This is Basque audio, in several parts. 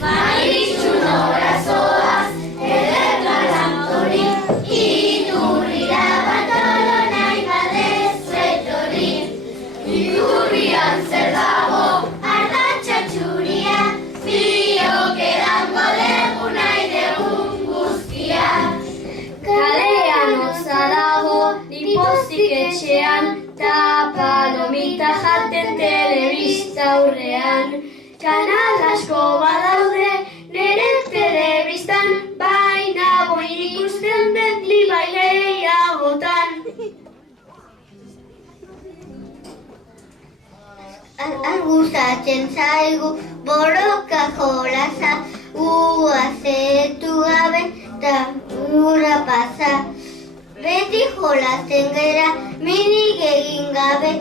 Maritxu nora zoaz, ederra lantori, iturrira batolo nahi badez etorri. Iturrian zer dago, ardatxa txuria, biok edango dugu nahi dugun guztia. Kalean oza dago, nipozik etxean, ta palomita jaten telebista aurrean. Kanal asko badaude nire telebistan, baina boin ikusten dut ni bai gehiagotan. Gustatzen zaigu borroka jolasa, azetu gabe eta ura pasa. Beti jolasten gera minik egin gabe,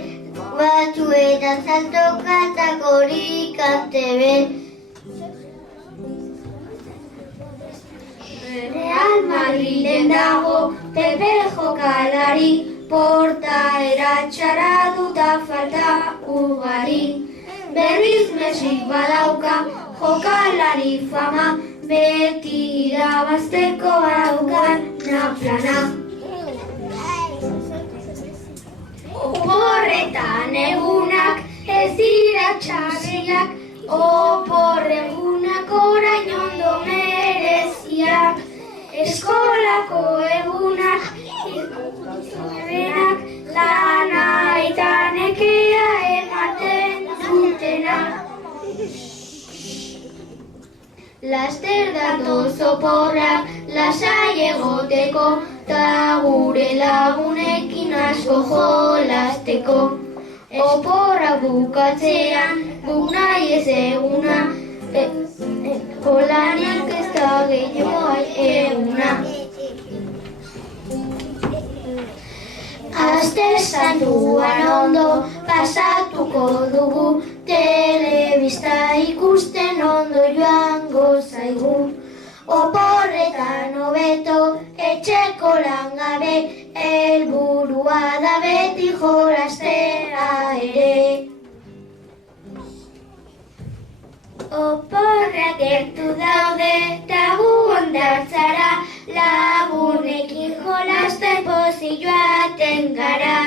batzuetan saltoka eta gorikante be. Real Madriden dago Pepe jokalari, portaera txarra duta falta ugari. Berriz Messi badauka jokalari fama, beti irabazteko badaukan plana. Oporretan egunak ez dira txarriak, opor egunak orain ondo mereziak. Eskolako egunak, ikutuenak, lana eta nekea ematen dutenak. Laster datoz oporrak lasai egoteko, ta gure lagunekin asko jolasteko. Oporra bukatzean guk nahi ez eguna, jolanik ez da gehiago eguna. Aste santuan ondo pasatuko dugu, telebista ikusten ondo joango zaigu. Oporretan hobeto etxeko langabe, helburua da beti jolastea ere. Oporrak gertu daude eta gu hondartzara, lagunekin jolasten pozik joaten gara.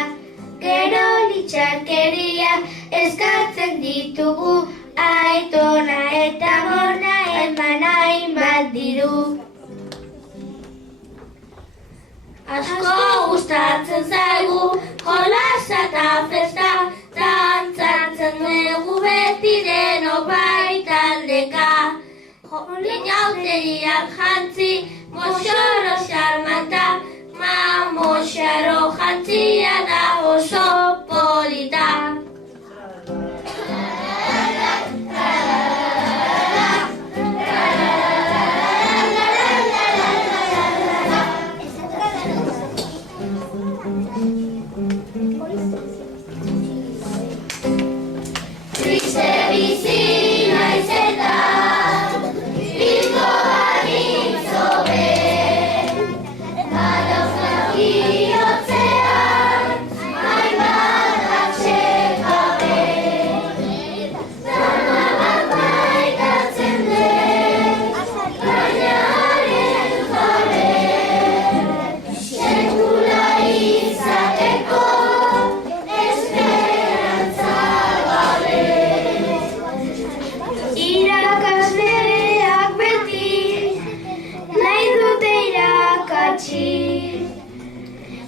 Gero litxarkeria eskatzen ditugu, aitona eta borna eman hainbat diru. Asko gustatzen zaigu jolasa eta festa, dantzatzen dugu beti denok bai taldeka. Linauteriak jantzi, moxoro xarmanta, moxaro jantzia da oso polita.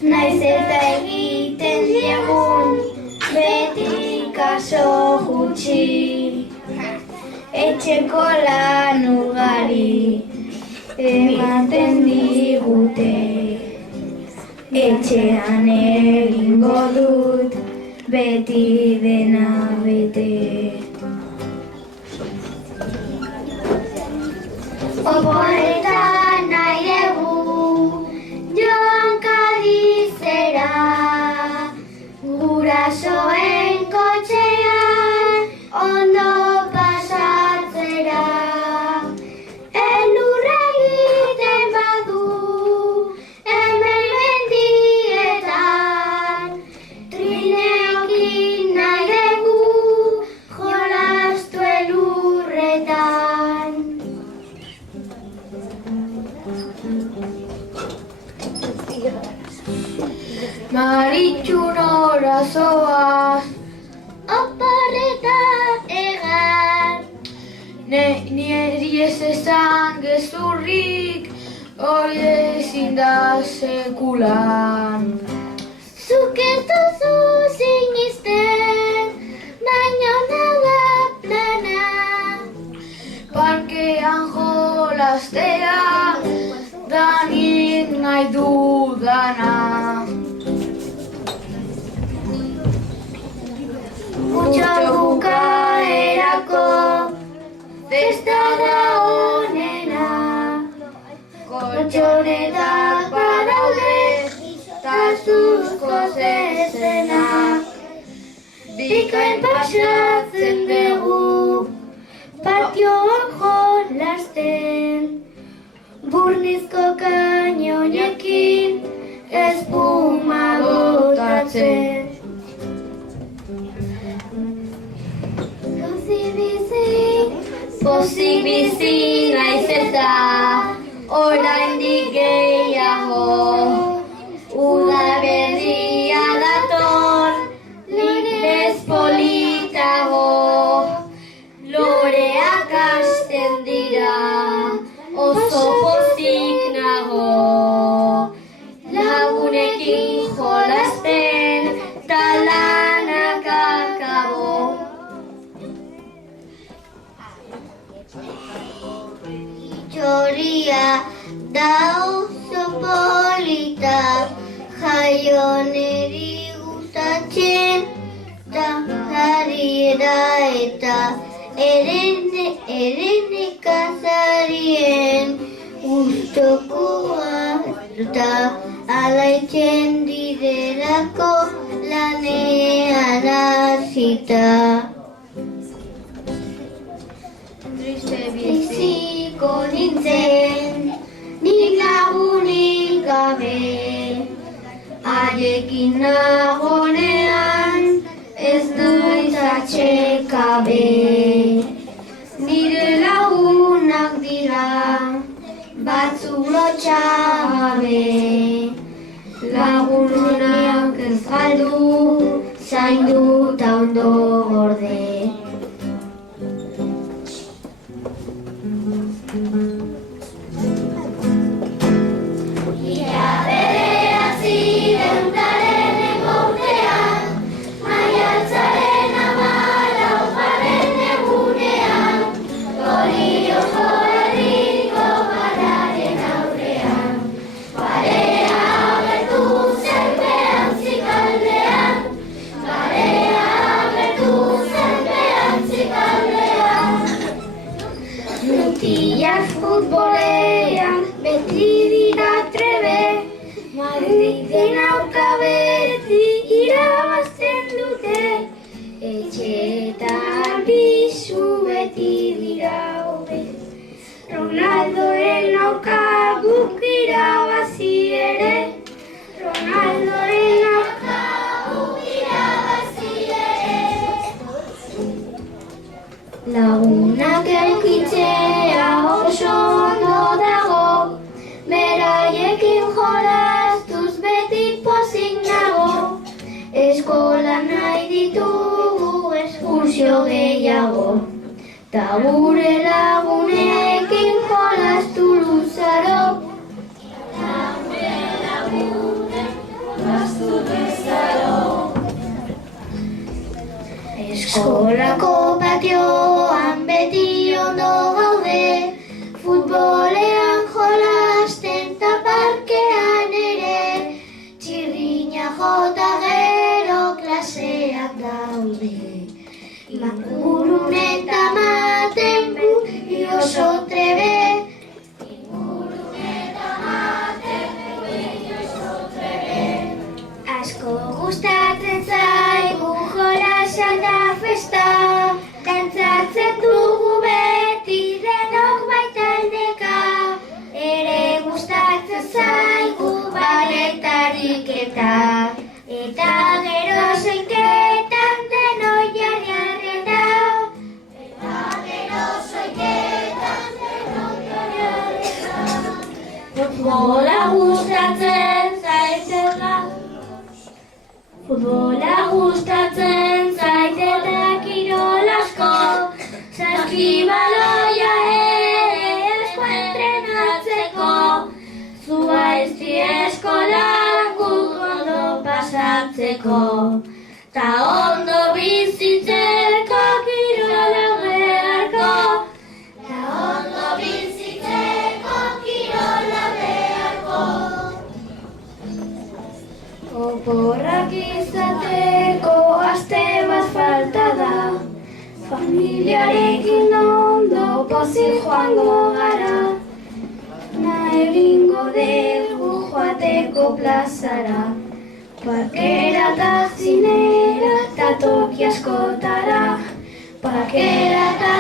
Naiz eta egiten diegun beti kaso gutxi, etxeko lan ugari ematen digute. Etxean egingo dut beti dena bete. Oporretan nahi dugu joan Kadizera, gurasoen kotxean ondo pasatzera. Elurra egiten badu hemen mendietan, trineokin Maritxun orazoaz, oporretan egan. Niri ez esan gezurrik, hori ezin da sekulan. Zuk ez duzu sinisten, baina nada plana. Parkean jolastea, danik nahi dudana. Kutxo bukaerako, festa da honena. Koltxonetak badaude, ta zuzko zezena. Bikain pasatzen dugu, Patioan jolasten, burnizko kainonekin, espuma botatzen. pozik bizi naiz eta, oraindik gehiago. Uda berria dator, nirez politago. Loreak hasten dira, oso pozik nago. Lagunekin jolasten, talanak akabo. Txoria da oso polita, jaio niri gustatzen, da jariera eta ere nekazarien gustokoa da alaitzen direlako lanean hasita. Biziko nintzen, nik lagunik gabe, haiekin nagonean, ez naiz atsekabe. Nire lagunak dira, batzuk lotxagabe. Lagun honak ez galdu, zaindu ta ondo gorde. Mutilak futbolean beti dira trebe, Madriden aurka beti irabazten dute, etxeetan bizu beti dira hobe. Ronaldoren aurka guk irabazi ere, Ronaldoren aurka guk irabazi ere. Lagunak eukitzea oso ondo dago, beraiekin jolastuz beti pozik nago. Eskola nahi ditugu eskursio gehiago, ta gure lagunekin jolastu luzaro. Eskolako patioan beti ondo gaude, futbolean jolasten ta parkean ere, txirrina jota gero klaseak daude. Ingurun eta maten gu oso trebe, asko gustatzen zaigu jolasan da festa, dantzatzen dugu beti denok baitaldeka, ere gustatzen zaigu baletarik eta gero soiketan denoi jarriarreta. Futbola gustatzen zaigu Futbola gustatzen zait eta kirol asko, saskibaloia esku entrenatzeko, zua ezti eskolan guk ondo pasatzeko, ta ondo bizitzeko kirola beharko, ta ondo bizitzeko kirola beharko. Oporrak izateko aste bat falta da, familiarekin ondo pozik joango gara, na egingo dugu joateko plazara, parkera eta zinera eta toki askotara, parkera eta